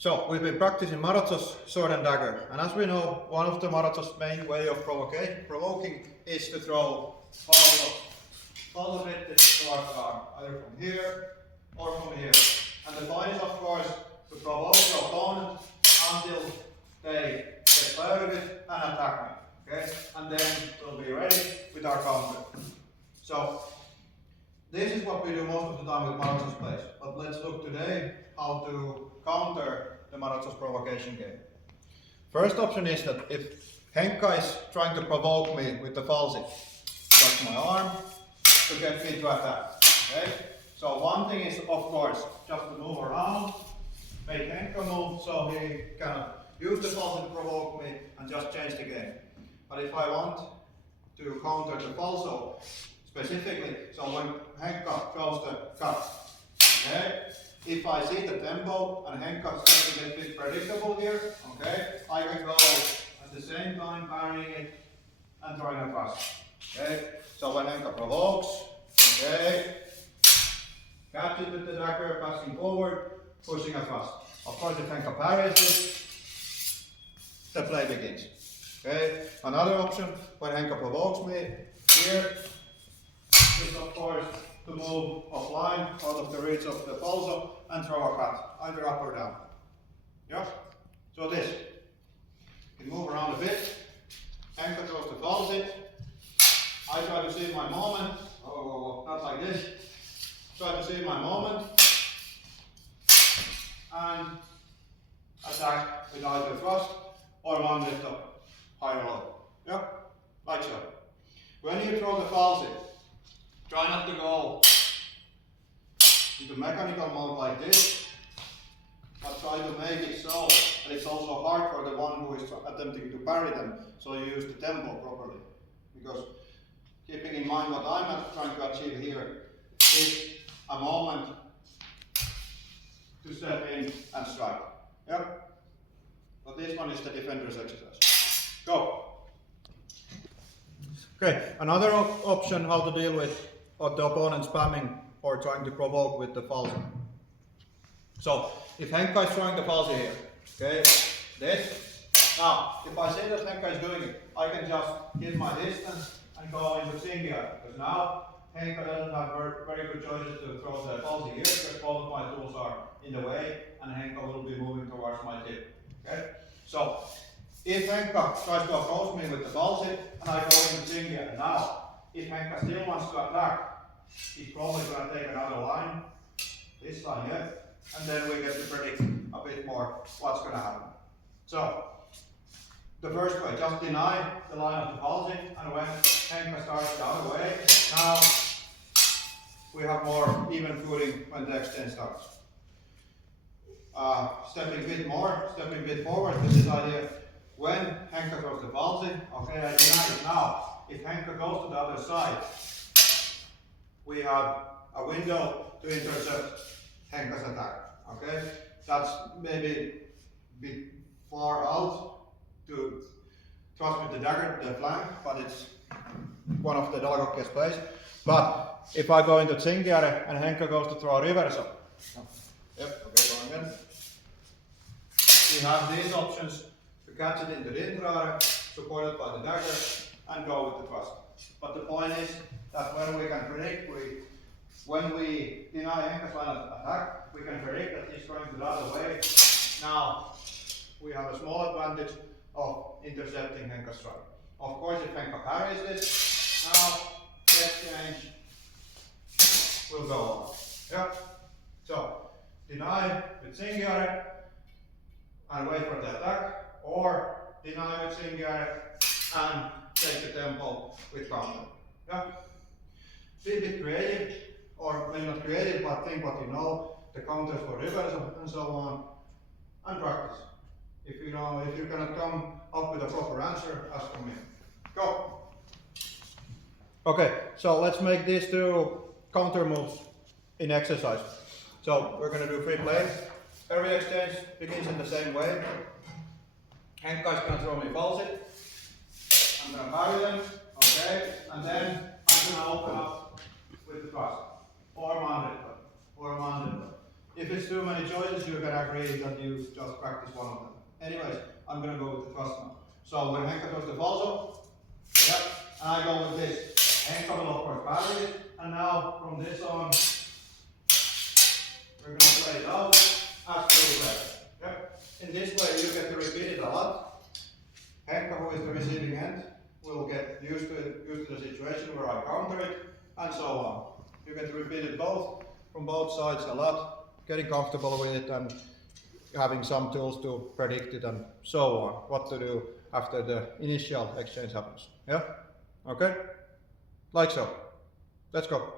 So we've been practicing Marozzo's sword and dagger, and as we know, one of the Marozzo's main way of provoking is to throw falso dritto to our card, either from here or from here. And the point is, of course, to provoke the opponent until they get tired of it and attack me. Okay? And then we'll be ready with our counter. So this is what we do most of the time with Marozzo's plays. But let's look today how to counter the Marozzo's provocation game. First option is that if Henka is trying to provoke me with the falsi, touch my arm to get me to attack. Okay? So one thing is, of course, just to move around, make Henka move so he can use the falsi to provoke me and just change the game. But if I want to counter the falso specifically, so when Henka throws the cut, okay? If I see the tempo and Henka starts to get a bit predictable here, okay, I can go at the same time parrying it and throwing a thrust. Okay, so when Henka provokes, okay, catch it with the dagger, passing forward, pushing a thrust. Of course, if Henka parries it, the play begins. Okay, another option when Henka provokes me here is, of course, to move offline out of the reach of the falso and throw a cut, either up or down. Yeah? So this. You can move around a bit. Henka throws the falsi. I try to see my moment. Oh, not like this. Try to see my moment. And attack with either thrust or one lift up, high or low. Yeah? Like so. When you throw the falsi, try not to go into mechanical mode like this, but try to make it so that it's also hard for the one who is attempting to parry them, so you use the tempo properly. Because keeping in mind what I'm trying to achieve here is a moment to step in and strike. Yep. But this one is the defender's exercise. Go! Okay, another option how to deal with the opponent spamming or trying to provoke with the falso. So, if Henka is throwing the falso here, okay, this. Now, if I say that Henka is doing it, I can just give my distance and go into singular, because now Henka doesn't have very good choices to throw the falso here, because both of my tools are in the way, and Henka will be moving towards my tip. Okay? So, if Henka tries to approach me with the falsi, and I go into singular, now, if Henka still wants to attack, he's probably going to take another line, this line here, and then we get to predict a bit more what's going to happen. So, the first way, just deny the line of the falsi, and when Henka starts the other way, now we have more even footing when the exchange starts. Stepping a bit more, stepping a bit forward with this idea. When Henka throws the falsi, okay, I deny it now. If Henka goes to the other side, we have a window to intercept Henka's attack. Okay, that's maybe a bit far out to thrust with the dagger, the flank, but it's one of the Dalgokki's plays. But if I go into Tsingiare and Henka goes to throw a reversal, yep, okay, going in. We have these options to catch it into the intrare, supported by the dagger, and go with the thrust. But the point is that when we can predict, when we deny Henka's line of attack, we can predict that he's going the other way. Now we have a small advantage of intercepting Henka's strike. Of course, if Henka parries this, now the exchange will go on. Yeah. So deny with Tsingiare and wait for the attack, or deny with Tsingiare and take the tempo with counter. Yeah? Be a bit creative, or maybe not creative, but think what you know, the counters for reversal and so on, and practice. If you cannot come up with a proper answer, ask for me. Go! Okay, so let's make these two counter moves in exercise. So we're going to do 3 plays. Every exchange begins in the same way. Henka is going to throw me falsi. I'm going to parry them, okay, and then I'm going to open up with the thrust, or mandrito. If it's too many choices, you can agree that you just practice one of them. Anyways, I'm gonna go with the thrust now. So when Henka does the falso, yep, I go with this. Henka will of course parry it, and now from this on, we're gonna play it out as we play. Yep. In this way, you get to repeat it a lot. Henka, who is the receiving end, will get used to it, used to the situation where I counter it, and so on. You get to repeat it both from both sides a lot, getting comfortable with it and having some tools to predict it and so on, what to do after the initial exchange happens. Yeah? Okay? Like so. Let's go.